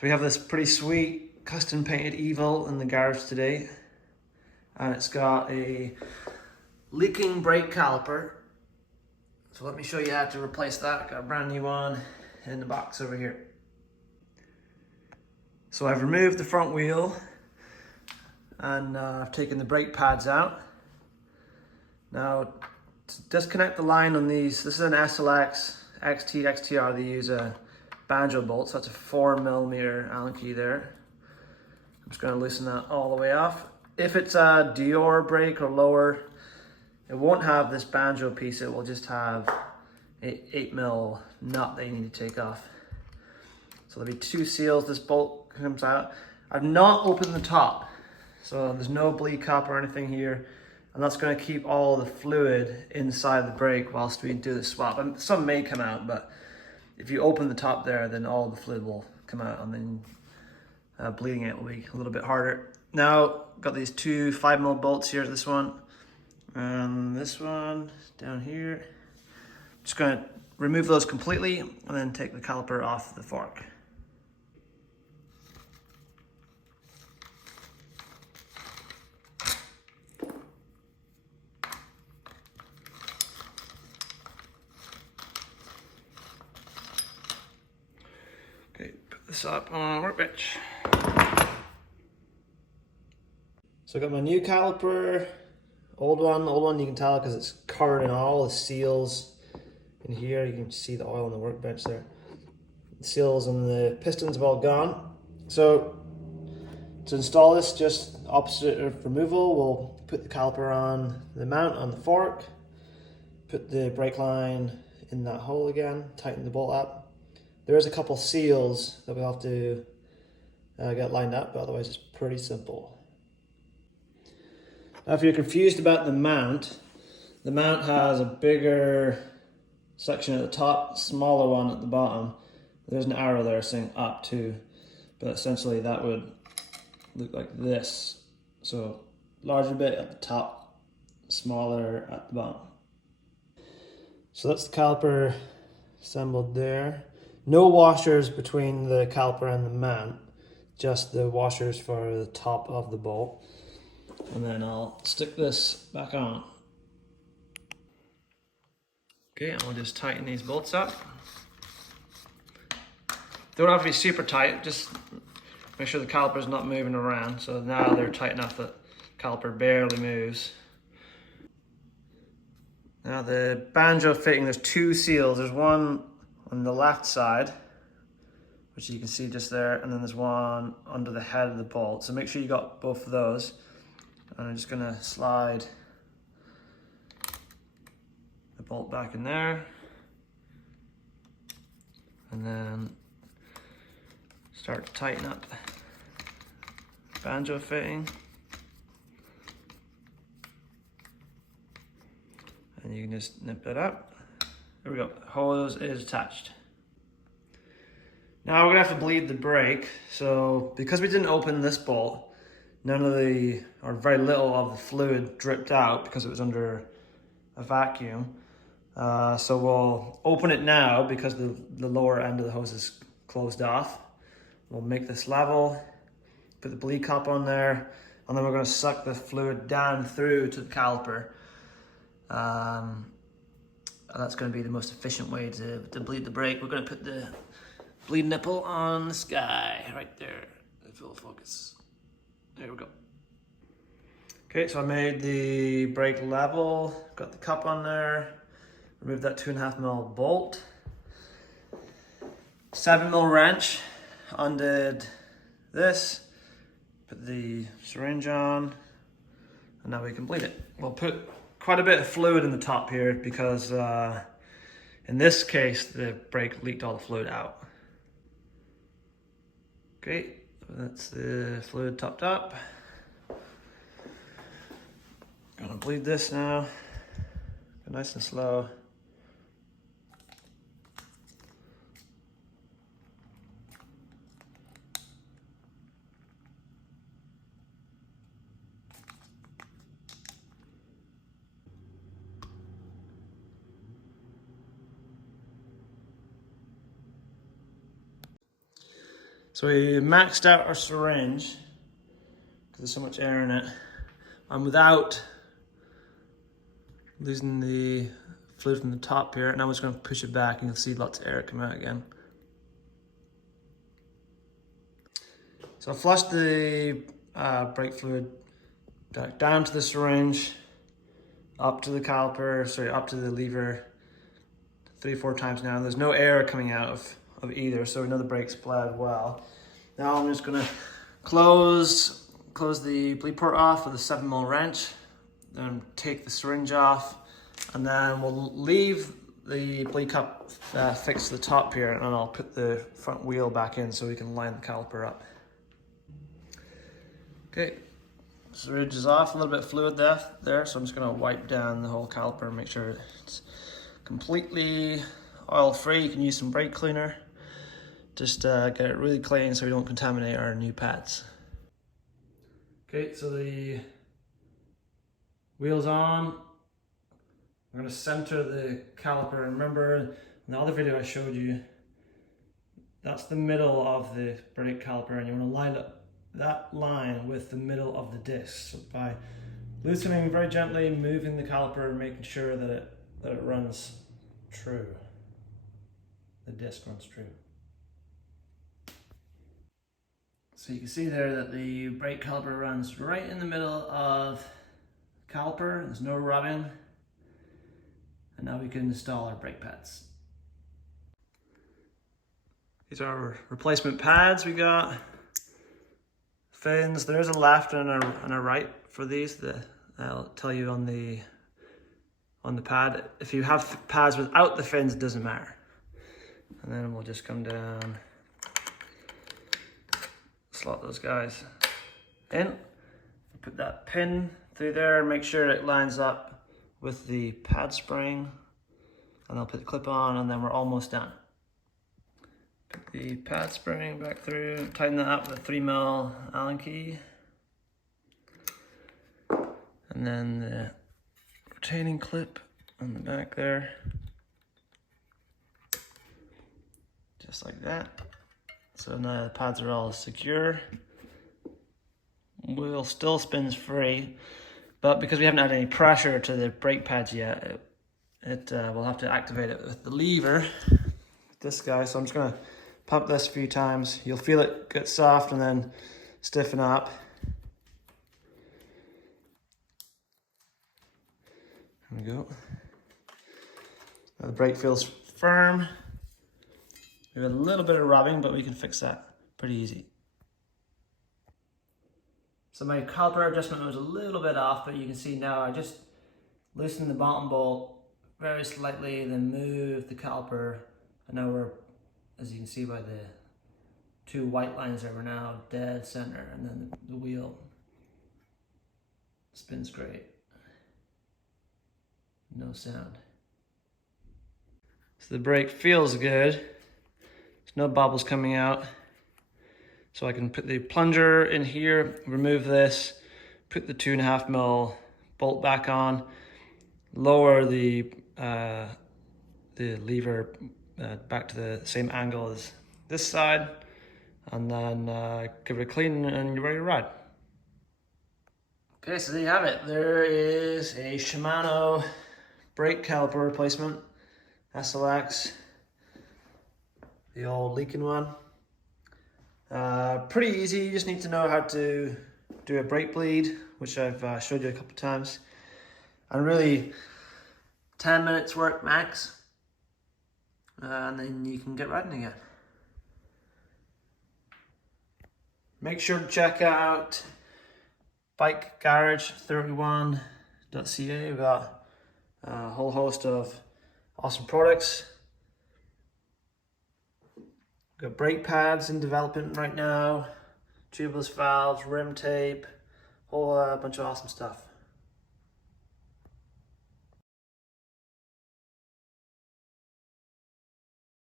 So we have this pretty sweet custom painted Evil in the garage today, and it's got a leaking brake caliper. So let me show you how to replace that. Got a brand new one in the box over here. So I've removed the front wheel and I've taken the brake pads out. Now to disconnect the line on these, this is an SLX XTR. They use a banjo bolt, so that's a 4mm Allen key there. I'm just going to loosen that all the way off. If it's a Deore brake or lower, it won't have this banjo piece. It will just have an 8mm nut that you need to take off. So there'll be 2 seals. This bolt comes out. I've not opened the top, so there's no bleed cup or anything here, and that's going to keep all the fluid inside the brake whilst we do the swap. And some may come out, but if you open the top there, then all the fluid will come out, and then bleeding it will be a little bit harder. Now, got these 2 5mm bolts here, this one and this one down here. Just going to remove those completely and then take the caliper off the fork. Okay, put this up on a workbench. So I got my new caliper, old one you can tell because it's covered in all the seals in here. You can see the oil on the workbench there. The seals and the pistons have all gone. So to install this, just opposite of removal, we'll put the caliper on the mount on the fork, put the brake line in that hole again, tighten the bolt up. There is a couple seals that we'll have to get lined up, but otherwise it's pretty simple. Now if you're confused about the mount has a bigger section at the top, smaller one at the bottom. There's an arrow there saying up too, but essentially that would look like this. So larger bit at the top, smaller at the bottom. So that's the caliper assembled there. No washers between the caliper and the mount, just the washers for the top of the bolt. And then I'll stick this back on. Okay, and we'll just tighten these bolts up. Don't have to be super tight, just make sure the caliper's not moving around. So now they're tight enough that the caliper barely moves. Now the banjo fitting, there's 2 seals. There's one on the left side, which you can see just there, and then there's one under the head of the bolt. So make sure you got both of those. And I'm just gonna slide the bolt back in there, and then start to tighten up the banjo fitting. And you can just nip it up. There we go, the hose is attached. Now we're gonna have to bleed the brake. So because we didn't open this bolt, none of the, or very little of the fluid dripped out because it was under a vacuum. So we'll open it now because the lower end of the hose is closed off. We'll make this level, put the bleed cup on there, and then we're going to suck the fluid down through to the caliper. That's going to be the most efficient way to bleed the brake. We're going to put the bleed nipple on the sky right there. If it'll focus. There we go. Okay, so I made the brake level, got the cup on there, removed that 2.5mm bolt, 7mm wrench, undid this, put the syringe on, and now we can bleed it. We'll put quite a bit of fluid in the top here because in this case the brake leaked all the fluid out. Okay. That's the fluid topped up. Gonna bleed this now. Go nice and slow. So we maxed out our syringe because there's so much air in it, and without losing the fluid from the top here. Now I'm just going to push it back and you'll see lots of air come out again. So I flushed the brake fluid back down to the syringe, up to the caliper, sorry, up to the lever 3-4 times now. There's no air coming out of either, so we know the brake's applied well. Now I'm just going to close the bleed port off with a 7mm wrench, then take the syringe off, and then we'll leave the bleed cup fixed to the top here, and I'll put the front wheel back in so we can line the caliper up. Okay, syringe is off, a little bit of fluid there, so I'm just going to wipe down the whole caliper and make sure it's completely oil free. You can use some brake cleaner. Just get it really clean so we don't contaminate our new pads. Okay, so the wheel's on. I'm going to center the caliper. Remember in the other video I showed you, that's the middle of the brake caliper, and you want to line up that line with the middle of the disc. So by loosening very gently, moving the caliper, making sure that it runs true. The disc runs true. So you can see there that the brake caliper runs right in the middle of the caliper. There's no rubbing. And now we can install our brake pads. These are our replacement pads we got. Fins, there's a left and a right for these. I'll tell you on the pad. If you have pads without the fins, it doesn't matter. And then we'll just come down, slot those guys in, put that pin through there, make sure it lines up with the pad spring, and I'll put the clip on, and then we're almost done. Put the pad spring back through, tighten that up with a 3mm Allen key, and then the retaining clip on the back there, just like that. So now the pads are all secure. Wheel still spins free, but because we haven't had any pressure to the brake pads yet, we'll have to activate it with the lever, this guy. So I'm just gonna pump this a few times. You'll feel it get soft and then stiffen up. There we go. Now the brake feels firm. We have a little bit of rubbing, but we can fix that pretty easy. So my caliper adjustment was a little bit off, but you can see now I just loosened the bottom bolt very slightly, then moved the caliper, and now we're, as you can see by the 2 white lines there, we're now dead center, and then the wheel spins great. No sound. So the brake feels good. There's no bubbles coming out. So I can put the plunger in here, remove this, put the 2.5mm bolt back on, lower the lever back to the same angle as this side, and then give it a clean and you're ready to ride. Okay, so there you have it. There is a Shimano brake caliper replacement, SLX, the old leaking one. Pretty easy. You just need to know how to do a brake bleed, which I've showed you a couple of times, and really 10 minutes work max, and then you can get riding again. Make sure to check out bikegarage31.ca. We've got a whole host of awesome products. We've got brake pads in development right now, tubeless valves, rim tape, whole bunch of awesome stuff.